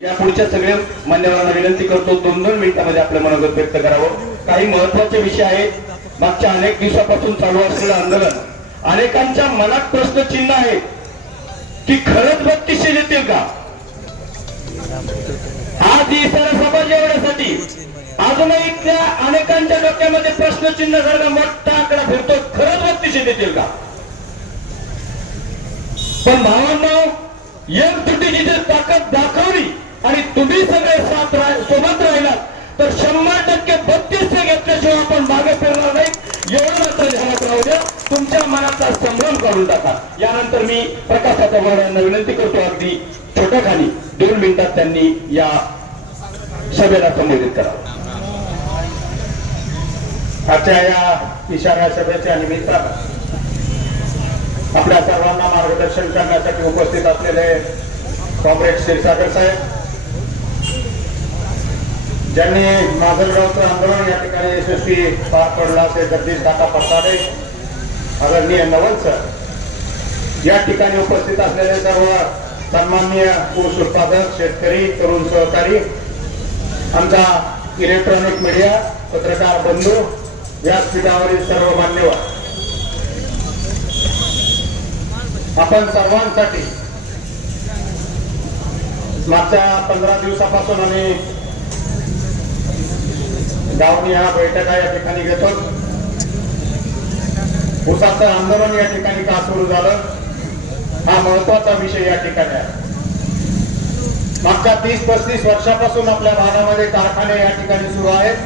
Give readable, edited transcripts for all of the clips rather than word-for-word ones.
या पुढच्या सगळ्या मान्यवरांना विनंती करतो 2-2 मिनिटांमध्ये आपलं मनोगत व्यक्त करावं। काही महत्त्वाचे विषय आहेत। मागच्या अनेक दिवसापासून चालू असलेलं आंदोलन, अनेकांच्या मनात प्रश्नचिन्ह आहे की खरंच 3200 येतील का। आज इशारा समाज एवढ्यासाठी अजूनही त्या अनेकांच्या डोक्यामध्ये प्रश्नचिन्ह सारखा मोठा आकडा फिरतो, खरंच 3200 येतील का। पण भावांनो, एक तुटीची ताकद दाखवली आणि तुम्ही सगळे सोबत राहिलात तर 100% 3200 घेतल्याशिवाय आपण मागे फिरणार नाही, एवढं मात्र ध्यानात राहू द्या। तुमच्या मनाचा संभ्रम काढून टाका। यानंतर मी प्रकाश आतावड यांना विनंती करतो, अगदी छोट्या खाली 2 मिनिटात त्यांनी या सभेला संबोधित करावं। आजच्या या इशारा सभेच्या निमित्तानं आपल्या सर्वांना मार्गदर्शन करण्यासाठी उपस्थित असलेले कॉम्रेड क्षीरसागर साहेब, ज्यांनी माजलगावचं आंदोलन या ठिकाणी यशस्वी पार पडला ते जगदीश काका पसाडे, आदरणीय नवल सर, या ठिकाणी उपस्थित असलेले सर्व सन्माननीय ऊस उत्पादक, शेतकरी, तरुण सहकारी, आमचा इलेक्ट्रॉनिक मीडिया, पत्रकार बंधू, व्यासपीठावरील सर्व मान्यवर, आपण सर्वांसाठी मागच्या 15 दिवसापासून आम्ही गावनी या बैठका या ठिकाणी घेतो। ऊसाचं आंदोलन या ठिकाणी का सुरू झालं, हा महत्वाचा विषय या ठिकाणी आहे। मागच्या 30-35 वर्षापासून आपल्या भागामध्ये कारखाने या ठिकाणी सुरू आहेत,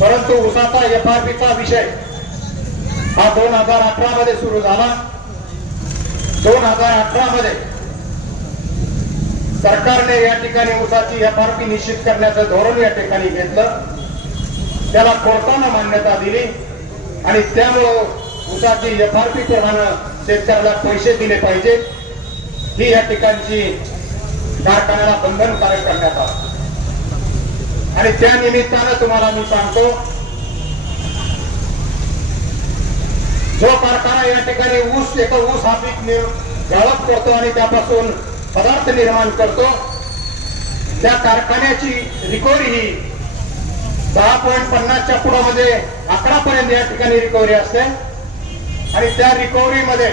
परंतु ऊसाचा एफआरपीचा विषय हा 2018 मध्ये सुरू झाला। 2018 मध्ये सरकारने या ठिकाणी ऊसाची एफआरपी निश्चित करण्याचं धोरण या ठिकाणी घेतलं, त्याला कोर्टाने मान्यता दिली आणि त्यामुळे ऊसाची एफआरपी प्रमाणे शेतकऱ्याला पैसे दिले पाहिजे, ही या ठिकाणची कारखान्याला बंधनकारक करण्यात आलं। आणि त्या निमित्तानं तुम्हाला मी सांगतो, जो कारखाना या ठिकाणी ऊस हा पीक गाळप करतो आणि त्यापासून पदार्थ निर्माण करतो, त्या कारखान्याची रिकव्हरी ही 10.50च्या पुढामध्ये 11पर्यंत या ठिकाणी रिकव्हरी असते। आणि त्या रिकव्हरी मध्ये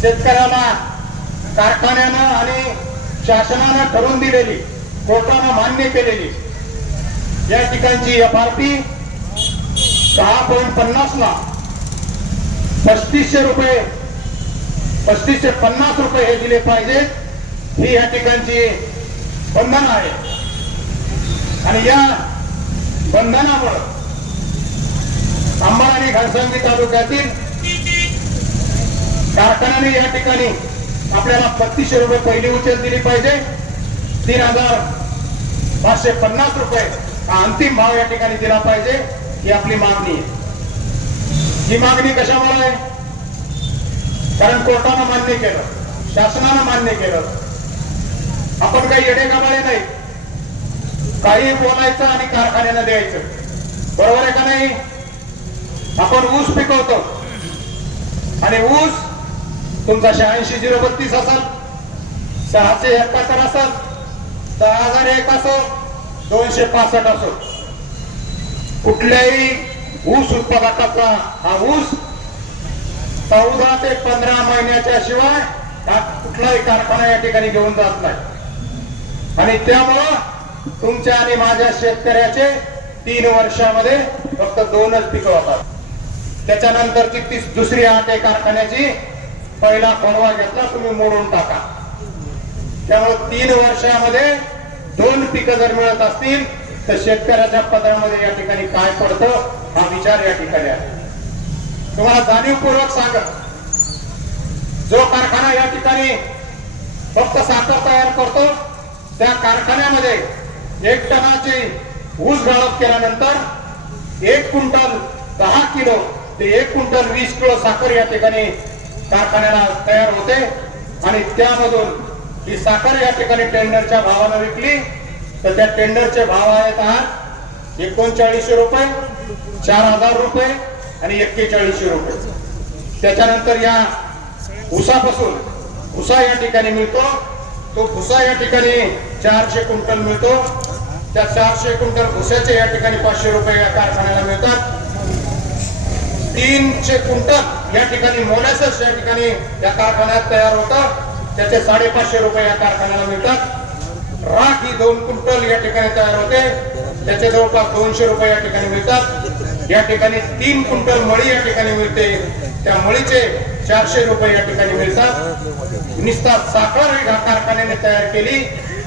शेतकऱ्याला कारखान्यानं आणि शासनानं ठरवून दिलेली, कोर्टानं मान्य केलेली या ठिकाणची एफआरपी 10.50 ला 3500 रुपये, 3550 रुपये हे दिले पाहिजे, ही या ठिकाणची बंधन आहे। आणि या बंधनामुळे अंबड आणि घनसावंगी तालुक्यातील कारखान्याने या ठिकाणी आपल्याला 3200 रुपये पहिली उचल दिली पाहिजे, 3550 रुपये हा अंतिम भाव या ठिकाणी दिला पाहिजे, ही आपली मागणी आहे। ही मागणी कशामुळे आहे, कारण कोर्टानं मान्य केलं, शासनानं मान्य केलं। आपण काही येडेगाबाळे नाही, काही बोलायचं आणि कारखान्यानं द्यायचं, बरोबर आहे का नाही। आपण ऊस पिकवतो आणि ऊस तुमचा 86-032 असेल, 671 असेल, 6001 असो, 265 असो, कुठल्याही ऊस उत्पादकाचा हा ऊस 14 ते 15 महिन्याच्या शिवाय कुठलाही कारखाना या ठिकाणी घेऊन जात नाही। आणि त्यामुळं तुमच्या आणि माझ्या शेतकऱ्याचे 3 वर्षामध्ये फक्त 2च पिकं होतात। त्याच्यानंतरची दुसरी आट आहे कारखान्याची, पहिला खोडवा घेतला तुम्ही मोडून टाका। त्यामुळे 3 वर्षामध्ये 2 पिकं जर मिळत असतील तर शेतकऱ्याच्या पदरामध्ये या ठिकाणी काय पडतं, हा विचार या ठिकाणी आहे। तुम्हाला जाणीवपूर्वक सांगत, जो कारखाना या ठिकाणी फक्त साखर तयार करतो, त्या कारखान्यामध्ये 1 टनाची ऊस गाळप केल्यानंतर 1 क्विंटल 10 किलो ते 1 क्विंटल 20 किलो साखर या ठिकाणी कारखान्याला तयार होते। आणि त्यामधून ही साखर या ठिकाणी टेंडरच्या भावानं विकली तर त्या टेंडरचे भाव आहेत आज 3900 रुपये, 4000 रुपये आणि 4100 रुपये। त्याच्यानंतर या ऊसापासून ऊसा या ठिकाणी मिळतो तो भुसा या ठिकाणी 400 क्विंटल मिळतो. त्या 400 क्विंटल भुसाचे या ठिकाणी 500 रुपये या कारखान्याला मिळतात. 300 क्विंटल या ठिकाणी मोलॅसेस या ठिकाणी या कारखान्यात तयार होतं, त्याचे 550 रुपये या कारखान्याला मिळतात. राख ही 2 क्विंटल या ठिकाणी तयार होते, त्याचे जवळपास 200 रुपये या ठिकाणी मिळतात. या ठिकाणी 3 क्विंटल मळी या ठिकाणी मिळते, त्या मळीचे 400 रुपये या ठिकाणी मिळतात. निस्ता साखर या कारखान्याने तयार केली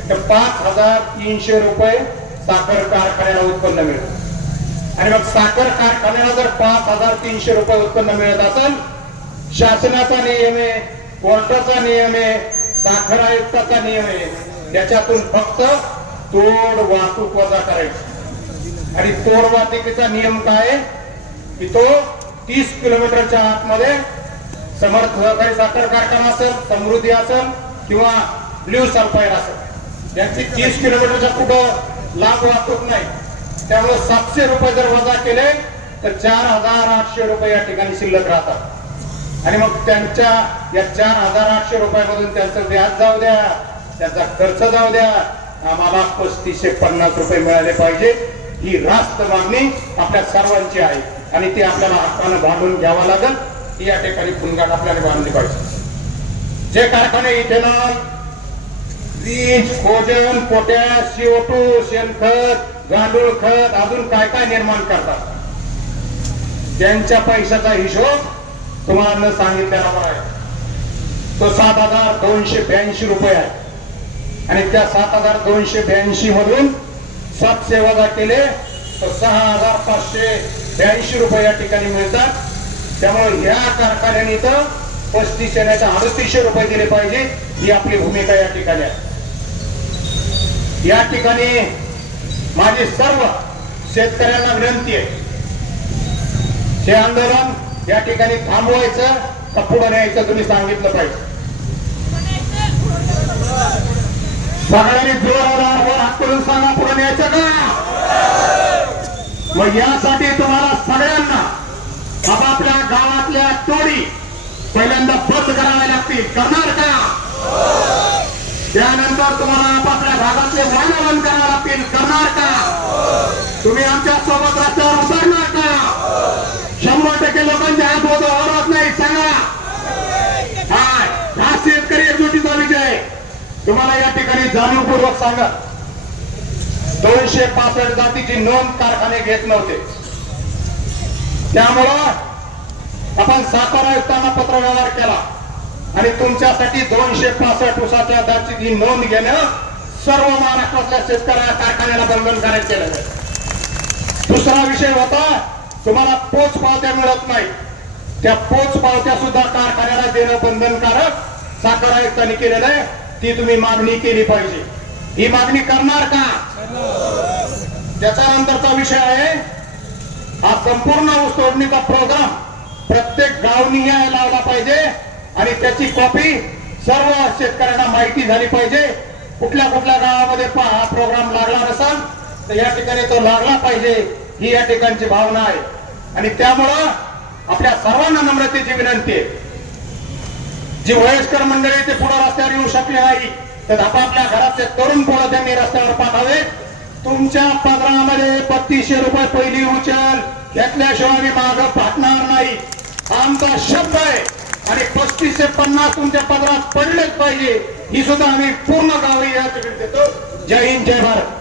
तर 5300 रुपये साखर कारखान्याला उत्पन्न मिळतं. आणि मग साखर कारखान्याला जर 5300 रुपये उत्पन्न मिळत असेल, शासनाचा नियम आहे, कोर्टाचा नियम आहे, साखर आयुक्ताचा नियम आहे, त्याच्यातून फक्त तोड वाहतूक वजा करायची. आणि तोड वाहतुकीचा नियम काय की तो 30 किलोमीटरच्या आतमध्ये समर्थ सहकारी साखर कारखाना असेल, समृद्धी असेल किंवा ब्ल्यू सल्फाईड असेल, यांची 30 किलोमीटरच्या पुढे लांब वाहतूक नाही. त्यामुळे 700 रुपये जर वजा केले तर 4800 रुपये या ठिकाणी शिल्लक राहतात. आणि मग त्यांच्या या 4800 रुपयामधून त्यांचं व्याज जाऊ द्या, त्याचा खर्च जाऊ द्या, आम्हाला 3550 रुपये मिळाले पाहिजे. ही रास्त मागणी आपल्या सर्वांची आहे आणि ती आपल्याला हक्कानं बांधून घ्यावा लागेल. ही या ठिकाणी पुनगाट आपल्याला बांधली पाहिजे. जे कारखाने इथेनॉल, बीज, भोजन, पोटॅश, CO2, शेणखत, गांडूळ खत, अजून काय काय निर्माण करतात, त्यांच्या पैशाचा हिशोब तुम्हाला न सांगितलेला बरा आहे. तो 7282 रुपये आहे. आणि त्या 7282 मधून 700 वजा केले तर 6582 रुपये या ठिकाणी मिळतात. त्यामुळे या कारखान्याने तर 35 येण्याच्या 3800 रुपये दिले पाहिजे. ही आपली भूमिका या ठिकाणी आहे. या ठिकाणी माझी सर्व शेतकऱ्यांना विनंती आहे, हे आंदोलन या ठिकाणी थांबवायचं का पुढे न्यायचं तुम्ही सांगितलं पाहिजे. सगळ्यांनी जोरदार हात करून सांगा पुढे न्यायचं का. मग यासाठी तुम्हाला सगळ्यांना आपापल्या गावातल्या टोळी पहिल्यांदा बंद कराव्या लागतील. करणार का. त्यानंतर तुम्हाला आपापल्या भागातले वाहन बंद करावे लागतील. करणार का. तुम्ही आमच्या सोबत रस्त्यावर उतरणार का. 100% लोकांच्या हात होत नाही सांगा. हा शेतकरी एकजुटीचा विजय. तुम्हाला या ठिकाणी जाणीवपूर्वक सांगा, 265 जातीची नोंद कारखाने घेत नव्हते. त्यामुळं आपण साखर आयुक्तांना पत्र व्यवहार केला आणि तुमच्यासाठी 265 ऊसाच्या जातीची नोंद घेणं सर्व महाराष्ट्रातल्या शेतकऱ्या कारखान्याला बंधनकारक केलं. दुसरा विषय होता, तुम्हाला पोच पावत्या मिळत नाही, त्या पोच पावत्या सुद्धा कारखान्याला देणं बंधनकारक साखर आयुक्तांनी केलेलं आहे. ती तुम्ही मागणी केली पाहिजे. ही मागणी करणार का. त्याच्यानंतरचा विषय आहे, हा संपूर्ण ऊस तोडणीचा प्रोग्राम प्रत्येक गावनिहाय लावला पाहिजे आणि त्याची कॉपी सर्व शेतकऱ्यांना माहिती झाली पाहिजे. कुठल्या कुठल्या गावामध्ये हा प्रोग्राम लागला नसेल तर या ठिकाणी तो लागला पाहिजे, ही या ठिकाणची भावना आहे. आणि त्यामुळं आपल्या सर्वांना नम्रतेची विनंती आहे, जी वयस्कर मंडळी ते पुढे रस्त्यावर येऊ शकले नाही तर आपापल्या घरातले तरुण पोरं त्यांनी रस्त्यावर पाठावे. तुमच्या पदरामध्ये 3200 रुपये पहिली उचल घेतल्याशिवाय मी मागं पाहणार नाही, आमचा शब्द आहे. आणि 3550 तुमच्या पदरात पडलेच पाहिजे, ही सुद्धा आम्ही पूर्ण गावी या ठिकाणी देतो. जय हिंद, जय भारत.